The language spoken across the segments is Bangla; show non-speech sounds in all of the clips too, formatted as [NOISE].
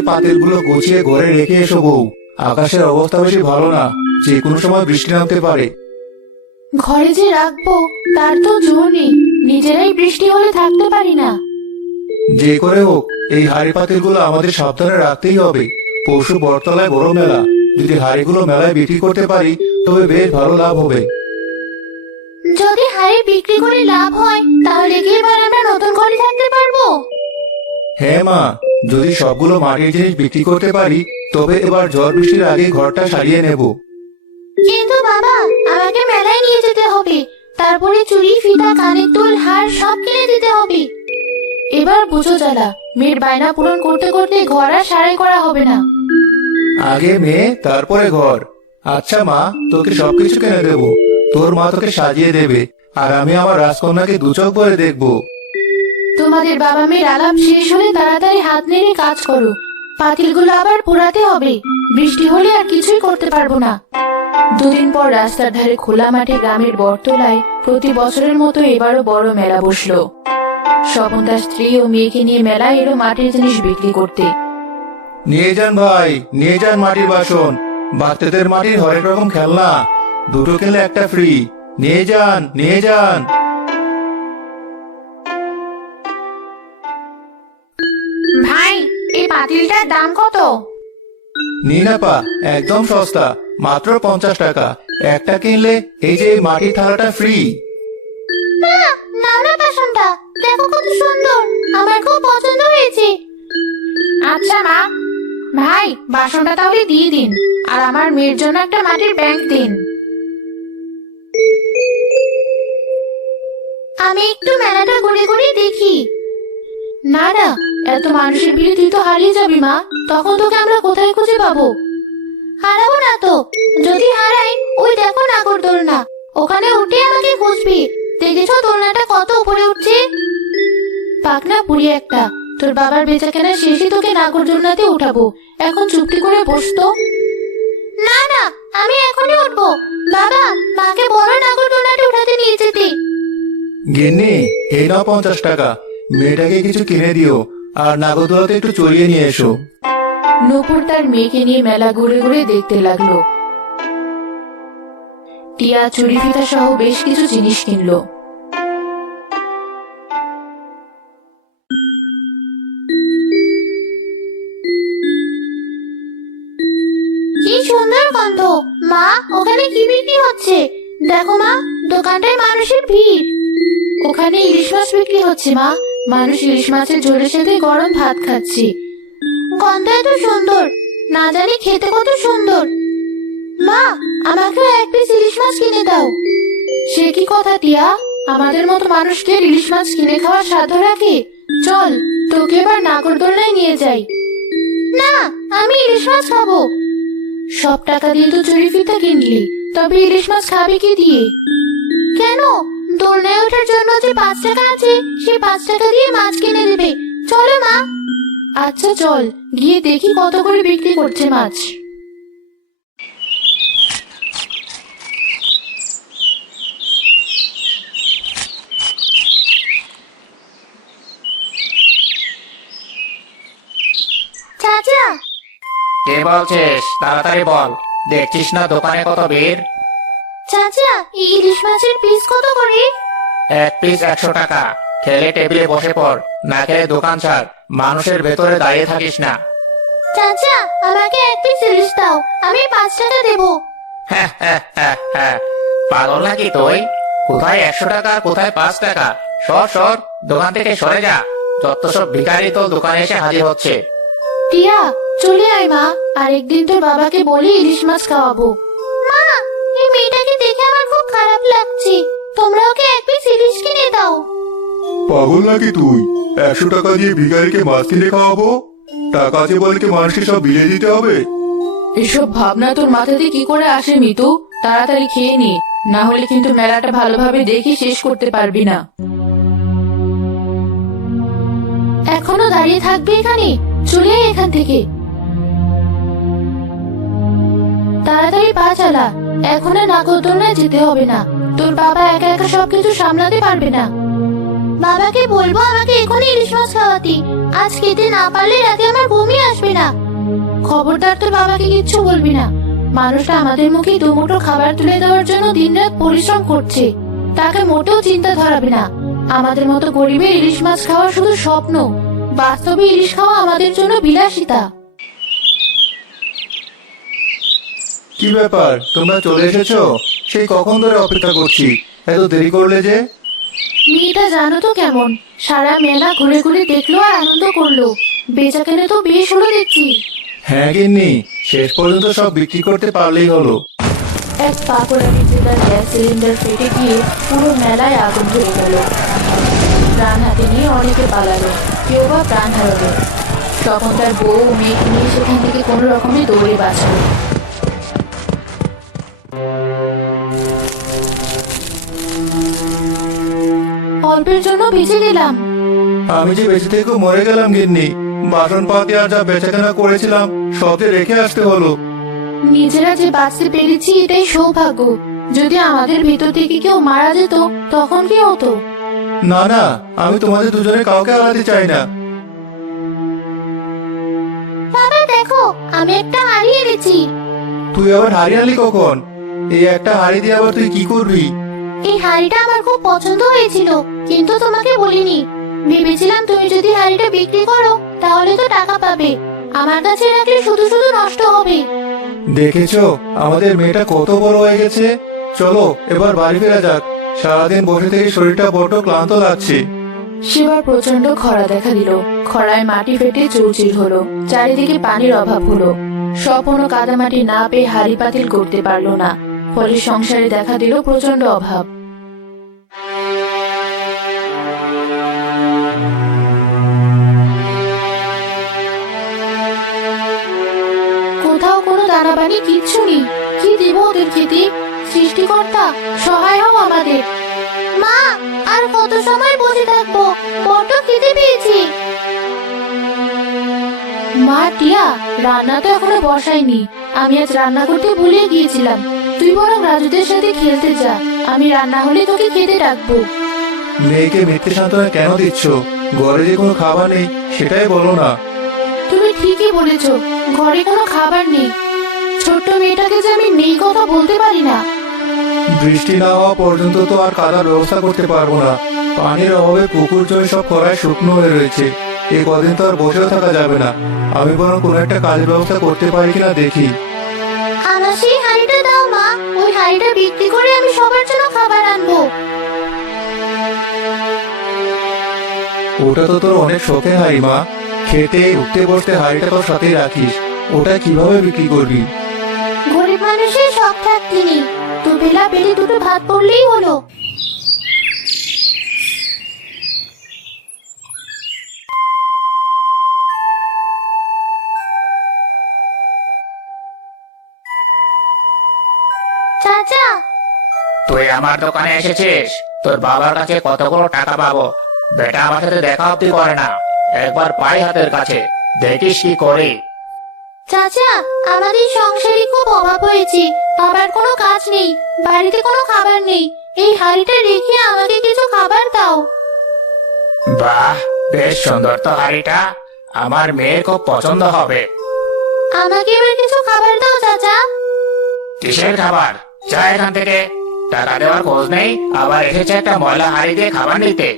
তাড়াতাড়ি পাতিলগুলো গুছিয়ে ঘরে রেখে এসো বউ। আকাশের অবস্থা বেশি ভালো না যে কোনো সময় বৃষ্টি নামতে পারে। ঘরে যে রাখব তার তো জোর নেই নিজেরাই বৃষ্টি হলে থাকতে পারি না। যে করে হোক এই হাড়ি পাতিলগুলো আমাদের সাবধানে রাখতেই হবে। পরশু বটতলায় বড় মেলা যদি হাড়িগুলো মেলায় বিক্রি করতে পারি তবে বেশ ভালো লাভ হবে। যদি হাড়ি বিক্রি করে লাভ হয় তাহলে কি এবার আমরা নতুন ঘরে থাকতে পারব? হ্যাঁ মা যদি সবগুলো মাটির জিনিস বিক্রি করতে পারি তবে এবার ঝড় বৃষ্টির আগে ঘরটা সারিয়ে নেব। কিন্তু বাবা আমাকে মেলায় নিয়ে যেতে হবে। তারপরে চুড়ি ফিতা কানের দুল হার সব কিনে দিতে হবে। এবার বুঝো জ্বালা মেয়ের বায়না পূরণ করতে করতে ঘর আর সারাই করা হবে না। আগে মেয়ে তারপরে ঘর। আচ্ছা মা তোকে সবকিছু কিনে দেবো। তোর মা তোকে সাজিয়ে দেবে আর আমি আমার রাজকন্যাকে দুচক করে দেখব। তোমাদের বাবা মেয়ের আলাপ শেষ হলে তাড়াতাড়ি হাত নেড়ে কাজ করো। পাতিলগুলো আবার পোড়াতে হবে। বৃষ্টি হলে আর কিছুই করতে পারব না। দুদিন পর রাস্তার ধারে খোলা মাঠে গ্রামের বটতলায় প্রতি বছরের মতো এবারও বড় মেলা বসল। স্বপন তার স্ত্রী ও মেয়েকে নিয়ে মেলায় এলো মাটির জিনিস বিক্রি করতে। নিয়ে যান ভাই, নিয়ে যান মাটির বাসন। বাচ্চাদের মাটির হরেক রকম খেলনা। দুটো খেলে একটা ফ্রি নিয়ে যান নিয়ে যান। এই পাতিলটার দাম কত? নিনাপা একদম সস্তা মাত্র পঞ্চাশ টাকা। একটা কিনলে এই যে এই মাটির থালাটা ফ্রি না নাও না বাসনটা। দেখো কত সুন্দর। আমার খুব পছন্দ হয়েছে। আচ্ছা মা। ভাই বাসনটা তাহলে দিয়ে দিন। আর আমার মেয়ের জন্য একটা মাটির ব্যাংক দিন। আমি একটু মেলাটা ঘুরে ঘুরে দেখি। না না, এত মানুষের ভিড়ে তুই তো হারিয়ে যাবি, মা। তখন তোকে আমরা কোথায় খুঁজে পাবো? হারাবো না তো। যদি হারাই, ওই দেখো নাগরদোলনা ওখানে উঠে আমাকে খুঁজবি। দেখেছ দোলনাটা কত উপরে উঠছে? পাকনা পুরি একটা। তোর বাবার বেচা কেনা শেষে তোকে নাগরদোলনাতে উঠাবো। এখন চুপটি করে বসতো না না, আমি এখনই উঠবো। বাবা, মাকে বড় নাগরদোলনাতে উঠাতে নিয়ে যেতে। গিন্নি, এই নাও পঞ্চাশ টাকা। মেয়েটাকে কিছু কিনে দিও আর নাগরদোলাতে একটু চড়িয়ে নিয়ে এসো। নূপুর তার মেয়েকে নিয়ে মেলা ঘুরে ঘুরে দেখতে লাগল। টিয়া চুরি ফিতা সহ বেশ কিছু জিনিস কিনলো। কি সুন্দর গন্ধ। মা ওখানে কি বিক্রি হচ্ছে? দেখো মা দোকানটায় মানুষের ভিড়। ওখানে ইলিশ মাছ বিক্রি হচ্ছে মা। মানুষ ইলিশ মাছের ঝোলের সাথে গরম ভাত খাচ্ছে। গন্ধ এত সুন্দর, না জানি খেতে কত সুন্দর। মা আমাকে এক পিস ইলিশ মাছ কিনে দাও। সে কি কথা, টিয়া? আমাদের মতো মানুষকে ইলিশ মাছ কিনে খাওয়ার সাধ্য রাখে? চল, তোকে এবার নাগরদোলনায় নিয়ে যাই। না, আমি ইলিশ মাছ খাব। সব টাকা দিয়ে তো চুরি ফিতা কিনলি, তবে ইলিশ মাছ খাবে কি দিয়ে? কেন? দোলনায় ওঠার জন্য যে পাঁচ টাকা আছে সে পাঁচ টাকা দিয়ে মাছ কিনে দেবে। চলো মা। আচ্ছা চল। গিয়ে দেখি কত করে বিক্রি করছে মাছ। চাচা। কে বলছিস? তাড়াতাড়ি বল। দেখছিস না দোকানে কত ভিড়? চাচা এই ইলিশ মাছের পিস কত করে? এক পিস একশো টাকা। খেলে টেবিলে বসে পড়। না খেলে দোকান ছাড়। মানুষের ভেতরে দাঁড়িয়ে থাকিস না। চাচা আমাকে এক পিস ইলিশ দাও। আমি পাঁচ টাকা দেবো। পাগল নাকি তুই? কোথায় একশো টাকা কোথায় পাঁচ টাকা? সর সর দোকান থেকে সরে যা। যত সব ভিখারি তো দোকানে এসে হাজির হচ্ছে। টিয়া চলে আয় মা। আরেকদিন তোর বাবাকে বলি ইলিশ মাছ খাওয়াবো। খারাপ লাগছে। তোমরা ওকে এক পিস ইলিশ কিনে দাও। পাগল নাকি তুই? একশো টাকা দিয়ে ভিখারিকে মাছ কিনে খাওয়াবো? টাকা আছে বলে কি মানুষকে সব বিলিয়ে দিতে হবে? এসব ভাবনা তোর মাথাতে কি করে আসে মিতু? তাড়াতাড়ি খেয়ে নি। না হলে কিন্তু মেলাটা ভালোভাবে দেখে শেষ করতে পারবি না। এখনও দাঁড়িয়ে থাকবে এখানে? চলে আয় এখান থেকে। তাড়াতাড়ি পা চালা। এখন আর নাগরদোলনায় যেতে হবে না। তোর বাবা একা একা সবকিছু সামলাতে পারবে না। বাবাকে বলব আমাকে এখনই ইলিশ মাছ খাওয়াতে। আজ খেতে না পারলে রাতে আমার বমি আসবে না। খবরদার তোর বাবাকে কিচ্ছু বলবি না। মানুষটা আমাদের মুখে দুমুঠো খাবার তুলে দেওয়ার জন্য দিনরাত পরিশ্রম করছে। তাকে মোটেও চিন্তা ধরাবে না। আমাদের মতো গরিবের ইলিশ মাছ খাওয়া শুধু স্বপ্ন। বাস্তবে ইলিশ খাওয়া আমাদের জন্য বিলাসিতা। কি ব্যাপার? তোমরা চলে এসেছ? সেই কখন ধরে অপেক্ষা করছি? এত দেরি করলে যে? মেয়েটা জানো তো কেমন? সারা মেলা ঘুরে ঘুরে দেখল আর আনন্দ করল। বেচা কেনে তো বেশ হলো দেখছি। হ্যাঁ গিন্নি শেষ পর্যন্ত সব বিক্রি করতে পারলেই হলো। এক পাকড়া বিক্রেতার গ্যাস সিলিন্ডার ফেটে গিয়ে পুরো মেলায় আগুন ধরে গেল প্রাণ হাতে নিয়ে অনেকে পালালো কেউ বা প্রাণ হারালো। তখন তার বউ মেয়েকে নিয়ে সেখান থেকে কোনো রকমে দৌড়ে বাঁচল। অল্পের জন্য বেঁচে গেলাম। আমি যে বেঁচে থেকে মরে গেলাম গিন্নি। বাসন পাতি আর যা বেচাকেনা করেছিলাম সব রেখে আসতে হলো নিজেরা যে বাঁচতে পেরেছি এটাই সৌভাগ্য। যদি আমাদের ভিতর থেকে কেউ মারা যেত তখন কি হতো? না না আমি তোমাদের দুজনে কাউকে হারাতে চাই না। বাবা দেখো আমি একটা হারিয়ে এনেছি তুই আবার হারিয়ে হারিয়ালি কখন? এই একটা হাড়ি দিয়ে আবার তুই কি করবি? এই হাড়িটা আমার খুব পছন্দ হয়েছিল কিন্তু তোমাকে বলিনি। ভেবেছিলাম তুমি যদি হাড়িটা বিক্রি করো তাহলে তো টাকা পাবে। আমার কাছে রাখলে শুধু শুধু নষ্ট হবে। দেখেছ আমাদের মেয়েটা কত বড় হয়ে গেছে? চলো এবার বাড়ি ফেরা যাক। সারাদিন বসে থেকে শরীরটা বড্ড ক্লান্ত লাগছে। সেবার প্রচণ্ড খরা দেখা দিল। খরায় মাটি ফেটে চৌচির হলো। চারিদিকে পানির অভাব হলো। স্বপন কাদামাটি না পেয়ে হাড়ি পাতিল করতে পারল না। ফলে সংসারে দেখা দিল প্রচণ্ড অভাব। কোথাও কোনো দানাবানি কিচ্ছু নেই। কি দেব ওদের খেতে? সৃষ্টিকর্তা, সহায় হও আমাদের। মা, আর কত সময় বসে থাকব? বড্ড খিদে পেয়েছি। মা, টিয়া, রান্না তো এখনও বসাইনি আমি আজ রান্না করতে ভুলে গিয়েছিলাম। তুই বরং রাজুদের সাথে খেলতে যা। আমি রান্না হলে তোকে খেতে ডাকবো। মেয়েকে মিথ্যে সান্ত্বনা কেন দিচ্ছ? ঘরে যে কোনো খাবার নেই সেটাই বলো না। তুমি ঠিকই বলেছ ঘরে কোনো খাবার নেই। ছোট্ট মেয়েটাকে যে আমি নেই কথা বলতে পারি না। বৃষ্টি না হওয়া পর্যন্ত তো আর কাদার ব্যবস্থা করতে পারব না। পানির অভাবে পুকুর জমি সব খরায় শুকনো হয়ে রয়েছে। এই কদিন তো আর বসেও থাকা যাবে না। আমি বরং কোনো একটা কাজের ব্যবস্থা করতে পারি কিনা দেখি। আমার সেই হাঁড়িটা দাও মা ওই হাঁড়িটা বিক্রি করে আমি সবার জন্য খাবার আনব। ওটা তো তোর অনেক শখে হাই মা। খেতে উঠতে বসতে হাঁড়িটা তোর সাথে রাখিস। ওটা কীভাবে বিক্রি করবি? গরিব মানুষের শখ থাকতিনি বেলা পেলে দুটো ভাত পড়লেই হলো। তুই আমার দোকানে এসেছিস? তোর বাবার কাছে কতগুলো টাকা পাবো? বেটা আমার সাথে দেখা অব্দি করে না। একবার পাই হাতের কাছে। দেখিস কি করি। চাচা আমাদের সংসারে খুব অভাব হয়েছে। বাবার কোনো কাজ নেই বাড়িতে কোনো খাবার নেই। এই হাঁড়িটা রেখে আমাকে কিছু খাবার দাও। বাহ বেশ সুন্দর তো হাড়িটা। আমার মেয়ের খুব পছন্দ হবে। আমাকে এবার কিছু খাবার দাও চাচা। কিসের খাবার? যা এখান থেকে। টাকা দেওয়ার খোঁজ নেই আবার এসেছে একটা ময়লা হাড়ি দিয়ে খাবার নিতে।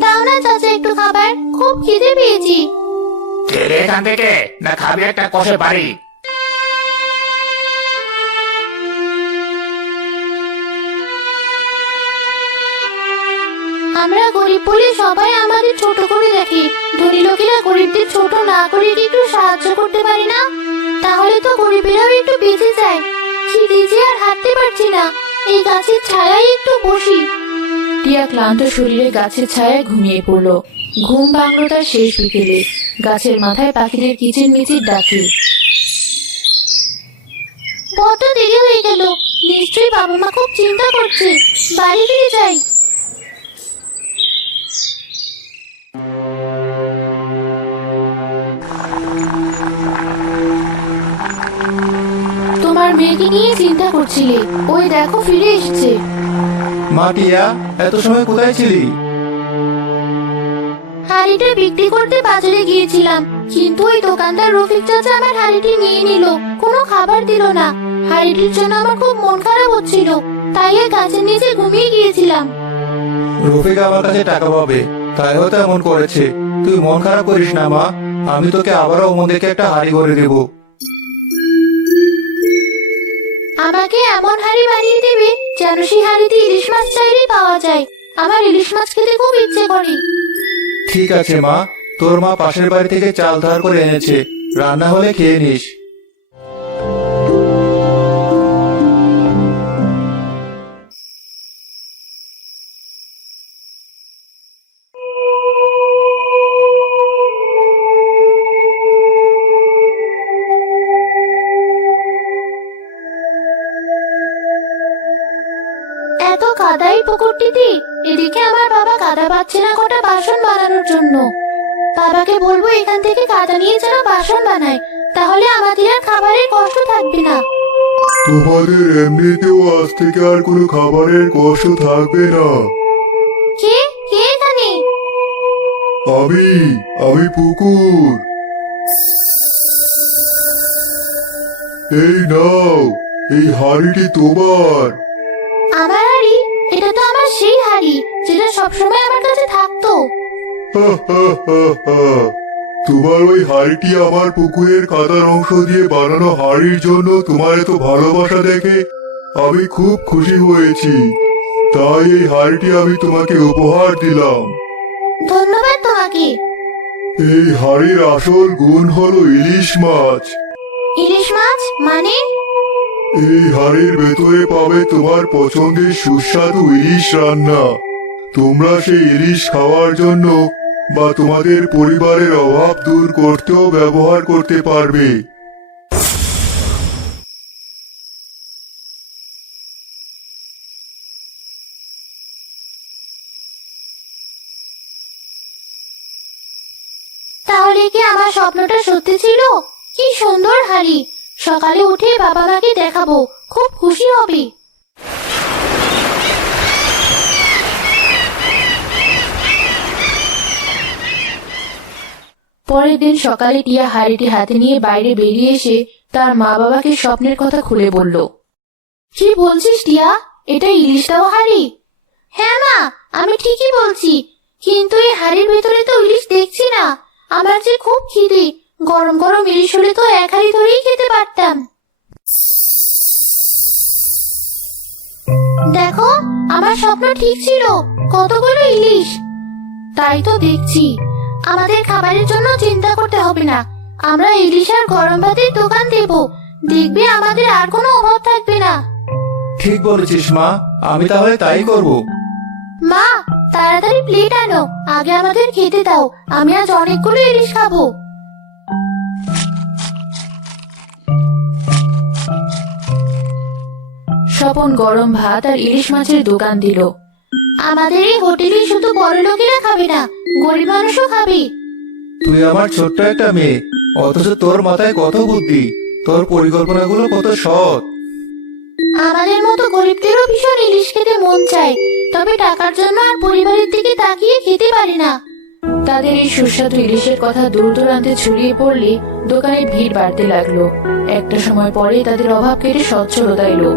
দাও না চাচা একটু খাবার। খুব খিদে পেয়েছি। ছেড়ে এখান থেকে? না খাবি একটা কষে বাড়ি। আমরা গরিব বলে সবাই আমাদের ছোট করে দেখে। ধনী লোকেরা গরিবদের ছোট না করে কি একটু সাহায্য করতে পারি না? তাহলে তো গরিবেরাও একটু বেঁচে যায়। খিদে যে আর হাঁটতে পারছি না। এই গাছের ছায়ায় একটু বসি। টিয়া ক্লান্ত শরীরে গাছের ছায়ায় ঘুমিয়ে পড়ল। ঘুম ভাঙলো তার শেষ বিকেলে গাছের মাথায় পাখিদের কিচির মিচির ডাকে। বড্ড দেরি হয়ে গেল। নিশ্চয়ই বাবা মা খুব চিন্তা করছে। বাড়ি ফিরে যাই। মেয়েকে নিয়ে চিন্তা করছিলে? ওই দেখো ফিরে এসেছে। মা টিয়া এত সময় কোথায় ছিলি? হাড়িটা বিক্রি করতে বাজারে গিয়েছিলাম কিন্তু ওই দোকানদার রফিক চাচা আমার হাড়িটি নিয়ে নিল কোনো খাবার দিল না। হাড়িটির জন্য আমার খুব মন খারাপ হচ্ছিল তাই ওই গাছের নিচে ঘুমিয়ে গিয়েছিলাম। রফিক আমার কাছে টাকা পাবে তাই হয়তো এমন করেছে। তুই মন খারাপ করিস না মা। আমি তোকে আবারও ওমন থেকে একটা হাড়ি করে দেবো। আমাকে এমন হাড়ি বানিয়ে দেবে যেন সেই হাড়িতে ইলিশ মাছ চাইলেই পাওয়া যায়। আমার ইলিশ মাছ খেতে খুব ইচ্ছে করে। ঠিক আছে মা, তোর মা পাশের বাড়ি থেকে চাল ধার করে এনেছে। রান্না হলে খেয়ে নিস। এত কাদাই পুকুরটিতে এদিকে আমার বাবা কাদা পাচ্ছে না কটা বাসন বানানোর জন্য। বাবাকে বলব এখান থেকে কাদা নিয়ে যেন বাসন বানায় তাহলে আমাদের আর খাবারের কষ্ট থাকবে না। তোমাদের এমনিতেও আজ থেকে আর কোনো খাবারের কষ্ট থাকবে না। কে? কে এখানে? আমি আমি পুকুর। এই নাও এই হাড়িটি তোমার। সবসময় আমার কাছে থাকতো। [LAUGHS] তোমার ওই হাড়িটি আমার পুকুরের কাদার অংশ দিয়ে বানানো হাড়ির জন্য তোমার এত ভালোবাসা দেখে আমি খুব খুশি হয়েছি। তাই এই হাড়িটি আমি তোমাকে উপহার দিলাম। ধন্যবাদ তোমাকে। এই হাড়ির আসল গুণ হলো ইলিশ মাছ। ইলিশ মাছ মানে? এই হাড়ির ভেতরে পাবে তোমার পছন্দের সুস্বাদু ইলিশ রান্না। তোমরা সেই ইলিশ খাওয়ার জন্য বা তোমাদের পরিবারের অভাব দূর করতেও ব্যবহার করতে পারবে। তাহলে কি আমার স্বপ্নটা সত্যি ছিল? কি সুন্দর হাড়ি। সকালে উঠে বাবা মাকে দেখাবো, খুব খুশি হবে। পরের দিন সকালে টিয়া হাড়িটি হাতে নিয়ে বাইরে বেরিয়ে এসে তার মা বাবাকে স্বপ্নের কথা খুলে বলল। কি বলছিস টিয়া? এটা ইলিশ দাও হাড়ি? হ্যাঁ মা, আমি ঠিকই বলছি। কিন্তু এই হাড়ির ভেতরে তো ইলিশ দেখছি না। আমার যে খুব খিদে। গরম গরম ইলিশ হলে তো এক হাড়ি ধরেই খেতে পারতাম। দেখো, আমার স্বপ্ন ঠিক ছিল। কতগুলো ইলিশ? তাই তো দেখছি। আমাদের খাবারের জন্য চিন্তা করতে হবে না। আমরা ইলিশ আর গরম ভাতের দোকান দেব। দেখবে আমাদের আর কোনো অভাব থাকবে না। ঠিক বলেছিস মা। আমি তাহলে তাই করব। মা তাড়াতাড়ি প্লেট আনো। আগে আমাদের খেতে দাও। আমি আজ অনেকগুলো ইলিশ খাব। স্বপন গরম ভাত আর ইলিশ মাছের দোকান দিল। আমাদের এই হোটেলে শুধু বড় লোকেরা খাবে না গরিব মানুষও খাবে। তুই আমার ছোট্ট একটা মেয়ে অথচ তোর মাথায় কত বুদ্ধি তোর পরিকল্পনাগুলো কত সৎ। আমাদের মতো গরিবদেরও ভীষণ ইলিশ খেতে মন চায় তবে টাকার জন্য আর পরিবারের দিকে তাকিয়ে খেতে পারি না। তাদের এই সুস্বাদু ইলিশের কথা দূর দূরান্তে ছড়িয়ে পড়লে দোকানে ভিড় বাড়তে লাগল। একটা সময় পরে তাদের অভাব কেটে সচ্ছলতা এলো।